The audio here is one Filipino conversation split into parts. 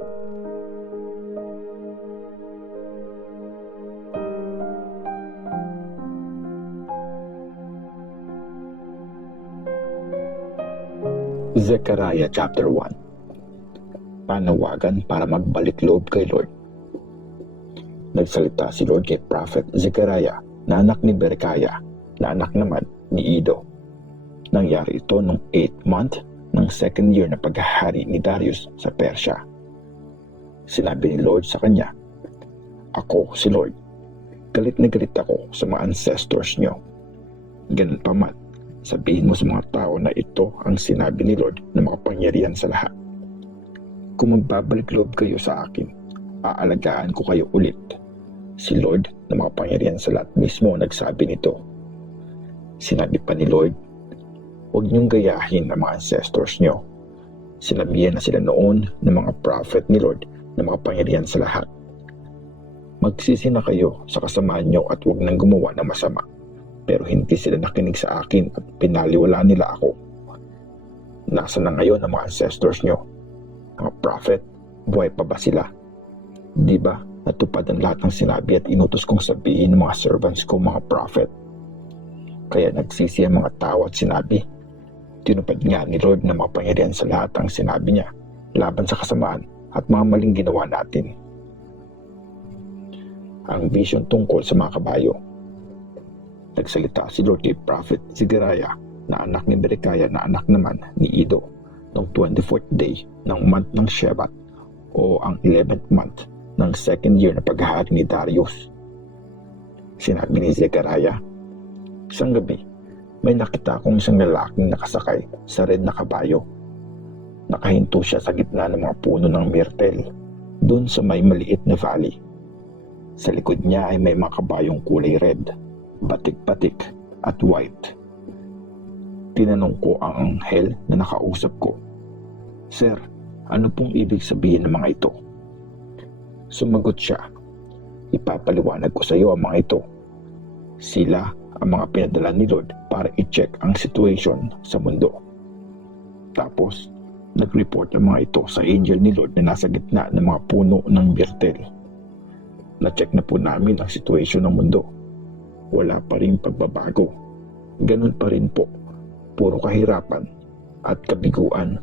Zechariah chapter 1. Panawagan para magbalik loob kay Lord. Nagsalita si Lord kay Prophet Zechariah na anak ni Berechiah na anak naman ni Iddo. Nangyari ito noong 8th month ng 2nd year na paghahari ni Darius sa Persya. Sinabi ni Lord sa kanya, "Ako si Lord, galit na galit ako sa mga ancestors niyo. Ganun pa man, sabihin mo sa mga tao na ito ang sinabi ni Lord na makapangyarihan sa lahat. Kung magbabalik loob kayo sa akin, aalagaan ko kayo ulit. Si Lord na makapangyarihan sa lahat mismo nagsabi nito." Sinabi pa ni Lord, "Huwag niyong gayahin ang mga ancestors niyo. Sinabihan na sila noon ng mga prophet ni Lord na makapangyarihan sa lahat. Magsisi na kayo sa kasamaan niyo at huwag nang gumawa ng masama. Pero hindi sila nakinig sa akin at pinaliwala nila ako. Nasaan na ngayon ang mga ancestors nyo? Mga prophet, buhay pa ba sila? Di ba natupad ang lahat ng sinabi at inutos kong sabihin ng mga servants ko, mga prophet? Kaya nagsisi ang mga tao at sinabi, tinupad nga ni Lord na makapangyarihan sa lahat ang sinabi niya laban sa kasamaan at mga maling ginawa natin." Ang vision tungkol sa mga kabayo. Nagsalita si Lord kay Prophet Zechariah na anak ni Berechiah na anak naman ni Iddo noong 24th day ng month ng Shebat o ang 11th month ng 2nd year na paghahari ni Darius. Sinabi ni Zechariah, "Isang gabi, may nakita akong isang lalaking nakasakay sa red na kabayo. Nakahinto siya sa gitna ng mga puno ng myrtle, dun sa may maliit na valley. Sa likod niya ay may mga kabayong kulay red, batik-batik at white." Tinanong ko ang anghel na nakausap ko, "Sir, ano pong ibig sabihin ng mga ito?" Sumagot siya, "Ipapaliwanag ko sa iyo ang mga ito. Sila ang mga pinadala ni Lord para i-check ang situation sa mundo." Tapos, nag-report ang mga ito sa angel ni Lord na nasa gitna ng mga puno ng myrtle. Na-check na po namin ang situation ng mundo. Wala pa rin pagbabago. Ganun pa rin po. Puro kahirapan at kabiguan.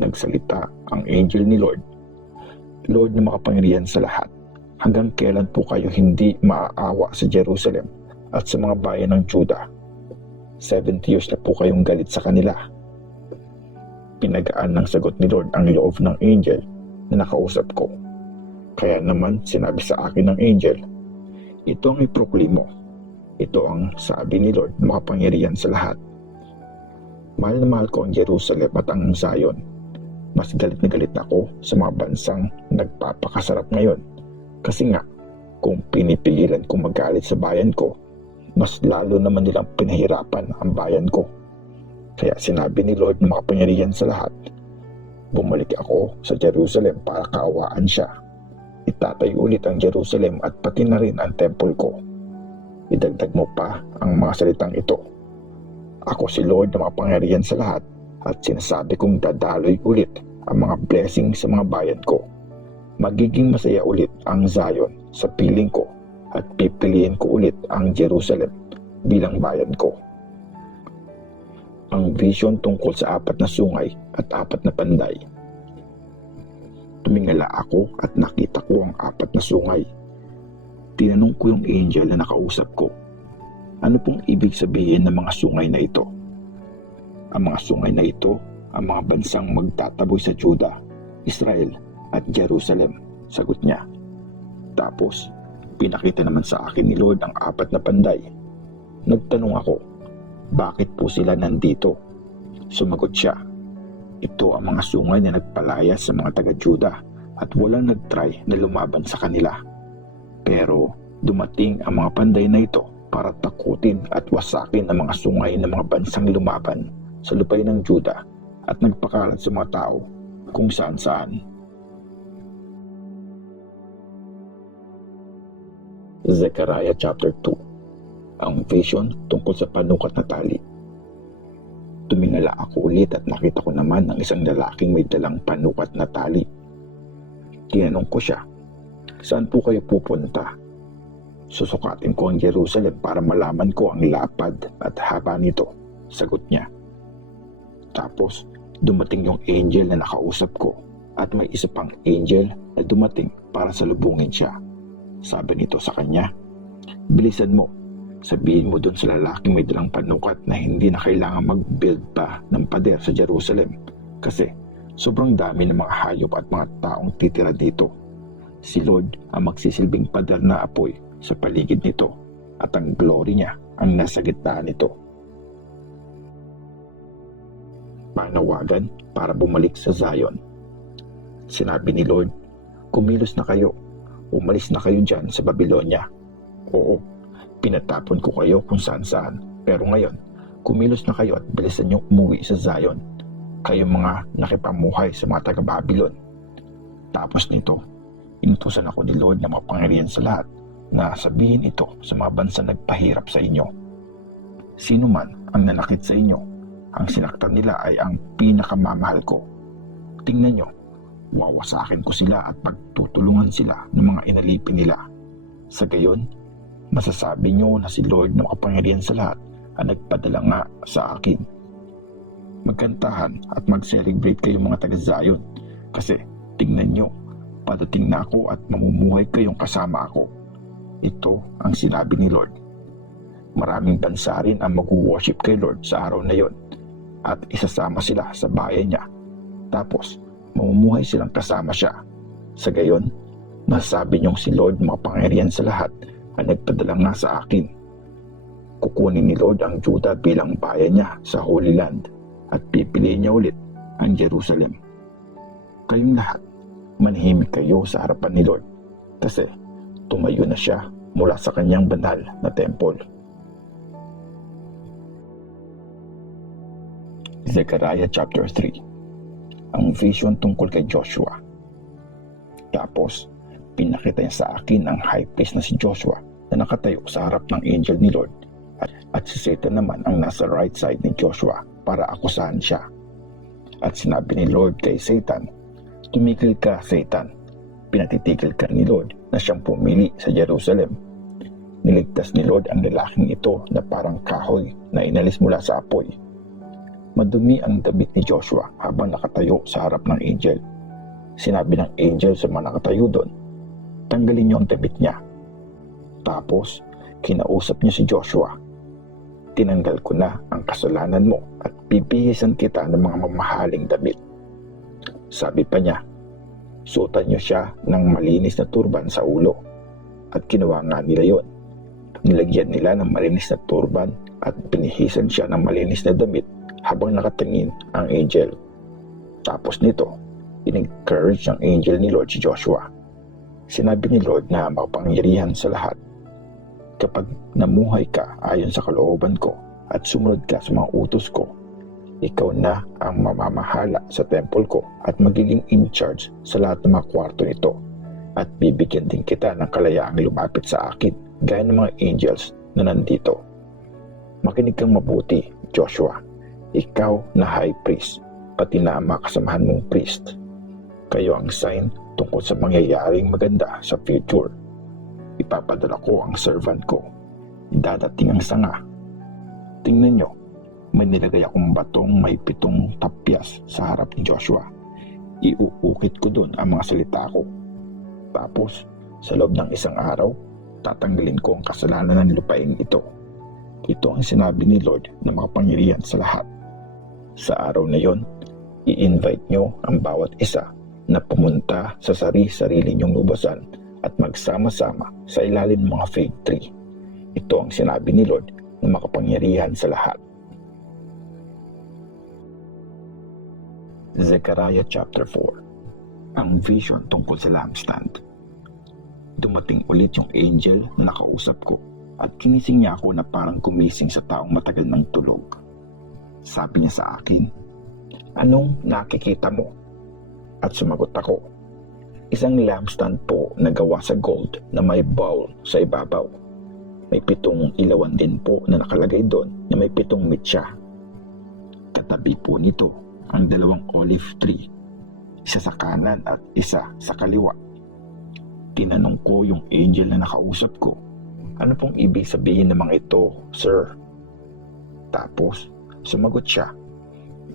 Nagsalita ang angel ni Lord, "Lord na makapangyarihan sa lahat, hanggang kailan po kayo hindi maaawa sa Jerusalem at sa mga bayan ng Judah? 70 years na po kayong galit sa kanila." Pinagaan ng sagot ni Lord ang loob ng angel na nakausap ko. Kaya naman sinabi sa akin ng angel, "Ito ang iproklamo. Ito ang sabi ni Lord na makapangyarihan sa lahat. Mahal na mahal ko ang Jerusalem at ang Zion. Mas galit na galit ako sa mga bansang nagpapakasarap ngayon. Kasi nga, kung pinipiliran kong magalit sa bayan ko, mas lalo naman nilang pinahirapan ang bayan ko. Kaya sinabi ni Lord na makapangyarihan sa lahat, bumalik ako sa Jerusalem para kaawaan siya. Itatayo ulit ang Jerusalem at pati na rin ang temple ko. Idagdag mo pa ang mga salitang ito. Ako si Lord na makapangyarihan sa lahat at sinasabi kong dadaloy ulit ang mga blessing sa mga bayan ko. Magiging masaya ulit ang Zion sa piling ko at pipiliin ko ulit ang Jerusalem bilang bayan ko." Ang vision tungkol sa 4 na sungay at 4 na panday. Tumingala ako at nakita ko ang 4 na sungay. Tinanong ko yung angel na nakausap ko, "Ano pong ibig sabihin ng mga sungay na ito?" "Ang mga sungay na ito ang mga bansang magtataboy sa Judah, Israel at Jerusalem," sagot niya. Tapos, pinakita naman sa akin ni Lord ang 4 na panday. Nagtanong ako, "Bakit po sila nandito?" Sumagot siya, "Ito ang mga sungay na nagpalayas sa mga taga-Judah at walang nagtry na lumaban sa kanila. Pero dumating ang mga panday na ito para takutin at wasakin ang mga sungay ng mga bansang lumaban sa lupay ng Judah at nagpakalat sa mga tao kung saan-saan." Zechariah chapter 2. Ang vision tungkol sa panukat na tali. Tumingala ako ulit at nakita ko naman ang isang lalaking may dalang panukat na tali Tinanong ko siya, "Saan po kayo pupunta?" "Susukatin ko ang Jerusalem para malaman ko ang lapad at haba nito," sagot niya. Tapos dumating yung angel na nakausap ko at may isa pang angel na dumating para salubungin siya. Sabi nito sa kanya, "Bilisan mo, sabihin mo dun sa lalaking may dalang panukat na hindi na kailangan mag-build pa ng pader sa Jerusalem kasi sobrang dami ng mga hayop at mga taong titira dito. Si Lord ang magsisilbing pader na apoy sa paligid nito at ang glory niya ang nasa gitna nito." Panawagan para bumalik sa Zion. Sinabi ni Lord, "Kumilos na kayo. Umalis na kayo dyan sa Babylonia. Oo, pinatapon ko kayo kung saan-saan. Pero ngayon, kumilos na kayo at bilisan niyong umuwi sa Zion. Kayong mga nakipamuhay sa mga taga-Babylon." Tapos nito, inutusan ako ni Lord na mapangyarihan sa lahat na sabihin ito sa mga bansang nagpahirap sa inyo. Sino man ang nanakit sa inyo, ang sinaktan nila ay ang pinakamamahal ko. Tingnan nyo, wawasakin ko sila at pagtutulungan sila ng mga inalipin nila. Sa gayon, masasabi nyo na si Lord na makapangyarihan sa lahat ang nagpadala nga sa akin. Magkantahan at mag-celebrate kayo mga taga-Zion kasi tingnan nyo, padating na ako at mamumuhay kayong kasama ako. Ito ang sinabi ni Lord. Maraming bansa rin ang mag-worship kay Lord sa araw na yon at isasama sila sa bayan niya. Tapos, mamumuhay silang kasama siya. Sa gayon, masasabi niyong si Lord makapangyarihan sa lahat ang nagpadala nga sa akin. Kukunin ni Lord ang Judah bilang bayan niya sa Holy Land at pipiliin niya ulit ang Jerusalem. Kayong lahat, manahimik kayo sa harapan ni Lord kasi tumayo na siya mula sa kanyang banal na temple. Zechariah chapter 3. Ang vision tungkol kay Joshua. Tapos, pinakita niya sa akin ang high priest na si Joshua na nakatayo sa harap ng angel ni Lord at si Satan naman ang nasa right side ni Joshua para akusahan siya. At sinabi ni Lord kay Satan, "Tumigil ka, Satan. Pinatitigil ka ni Lord na siyang pumili sa Jerusalem." Niligtas ni Lord ang lalaking ito na parang kahoy na inalis mula sa apoy. Madumi ang damit ni Joshua habang nakatayo sa harap ng angel. Sinabi ng angel sa mga nakatayo doon, "Tanggalin niyo ang damit niya." Tapos, kinausap niya si Joshua, "Tinanggal ko na ang kasalanan mo at bibihisan kita ng mga mamahaling damit." Sabi pa niya, suotan niyo siya ng malinis na turban sa ulo. At ginawa nga nila yon. Nilagyan nila ng malinis na turban at binihisan siya ng malinis na damit habang nakatingin ang angel. Tapos nito, in-encourage ng angel ni Lord si Joshua. Sinabi ni Lord na makapangyarihan sa lahat. Kapag namuhay ka ayon sa kalooban ko at sumunod ka sa mga utos ko, ikaw na ang mamamahala sa temple ko at magiging in charge sa lahat ng mga kwarto nito. At bibigyan din kita ng kalayaang lumapit sa akin gaya ng mga angels na nandito. Makinig kang mabuti, Joshua. Ikaw na high priest, pati na ang mga kasamahan mong priest. Kayo ang sign tungkol sa mangyayaring maganda sa future. Ipapadala ko ang servant ko. Dadating ang sanga. Tingnan nyo, may nilagay akong batong may 7 tapyas sa harap ni Joshua. Iuukit ko doon ang mga salita ko. Tapos, sa loob ng 1 araw, tatanggalin ko ang kasalanan ng lupain ito. Ito ang sinabi ni Lord na makapangyarihan sa lahat. Sa araw na yon, i-invite nyo ang bawat isa na pumunta sa sarili-sarili nyong lubasan at magsama-sama sa ilalim ng mga fig tree. Ito ang sinabi ni Lord na makapangyarihan sa lahat. Zechariah chapter 4. Ang vision tungkol sa lampstand. Dumating ulit yung angel na nakausap ko at kinising niya ako na parang gumising sa taong matagal ng tulog. Sabi niya sa akin, "Anong nakikita mo?" At sumagot ako, "Isang lampstand po na gawa sa gold na may bowl sa ibabaw. May 7 ilawan din po na nakalagay doon na may 7 mitya. Katabi po nito ang 2 olive tree. isa sa kanan at isa sa kaliwa. Tinanong ko yung angel na nakausap ko, ano pong ibig sabihin ng mga ito, sir? Tapos, sumagot siya,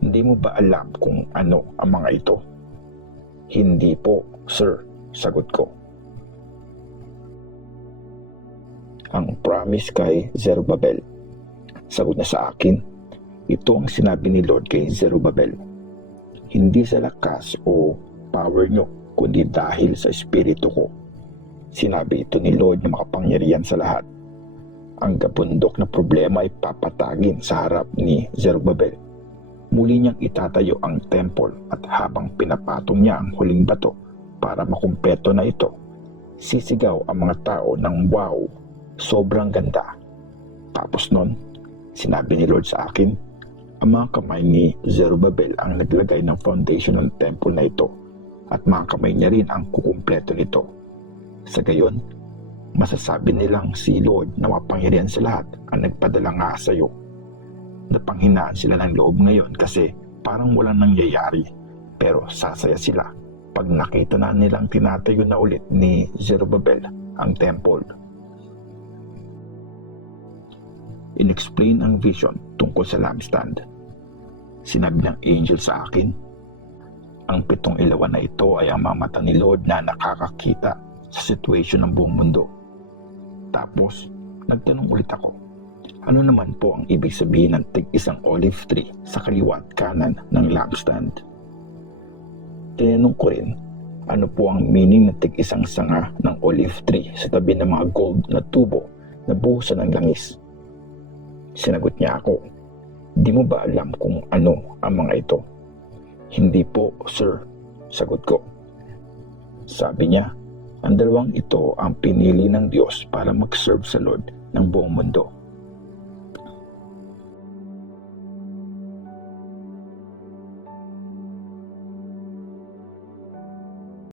hindi mo ba alam kung ano ang mga ito? Hindi po, sir, sagot ko. Ang promise kay Zerubbabel. Sagot niya sa akin, ito ang sinabi ni Lord kay Zerubbabel. Hindi sa lakas o power nyo, kundi dahil sa espiritu ko. Sinabi ito ni Lord na makapangyarihan sa lahat. Ang gabundok na problema ay papatagin sa harap ni Zerubbabel. Muli niyang itatayo ang temple at habang pinapatong niya ang huling bato para makumpeto na ito, sisigaw ang mga tao ng wow, sobrang ganda. Tapos nun, sinabi ni Lord sa akin, ang mga kamay ni Zerubbabel ang naglagay ng foundation ng temple na ito at mga kamay niya rin ang kukumpleto nito. Sa gayon, masasabi nilang si Lord na mapangyarihan sa lahat ang nagpadala nga sa iyo. Napanghinaan sila ng loob ngayon kasi parang walang nangyayari, pero sasaya sila pag nakita na nilang tinatayo na ulit ni Zerubbabel ang temple. In-explain ang vision tungkol sa lampstand. Sinabi ng angel sa akin, ang 7 ilawan na ito ay ang mga mata ni Lord na nakakakita sa situation ng buong mundo. Tapos, nagtanong ulit ako, ano naman po ang ibig sabihin ng tig-isang olive tree sa kaliwa at kanan ng lampstand? Tinanong ko rin, ano po ang meaning ng tig-isang sanga ng olive tree sa tabi ng mga gold na tubo na buhusan ng langis? Sinagot niya ako, di mo ba alam kung ano ang mga ito? Hindi po, sir, sagot ko. Sabi niya, ang dalawang ito ang pinili ng Diyos para mag-serve sa Lord ng buong mundo.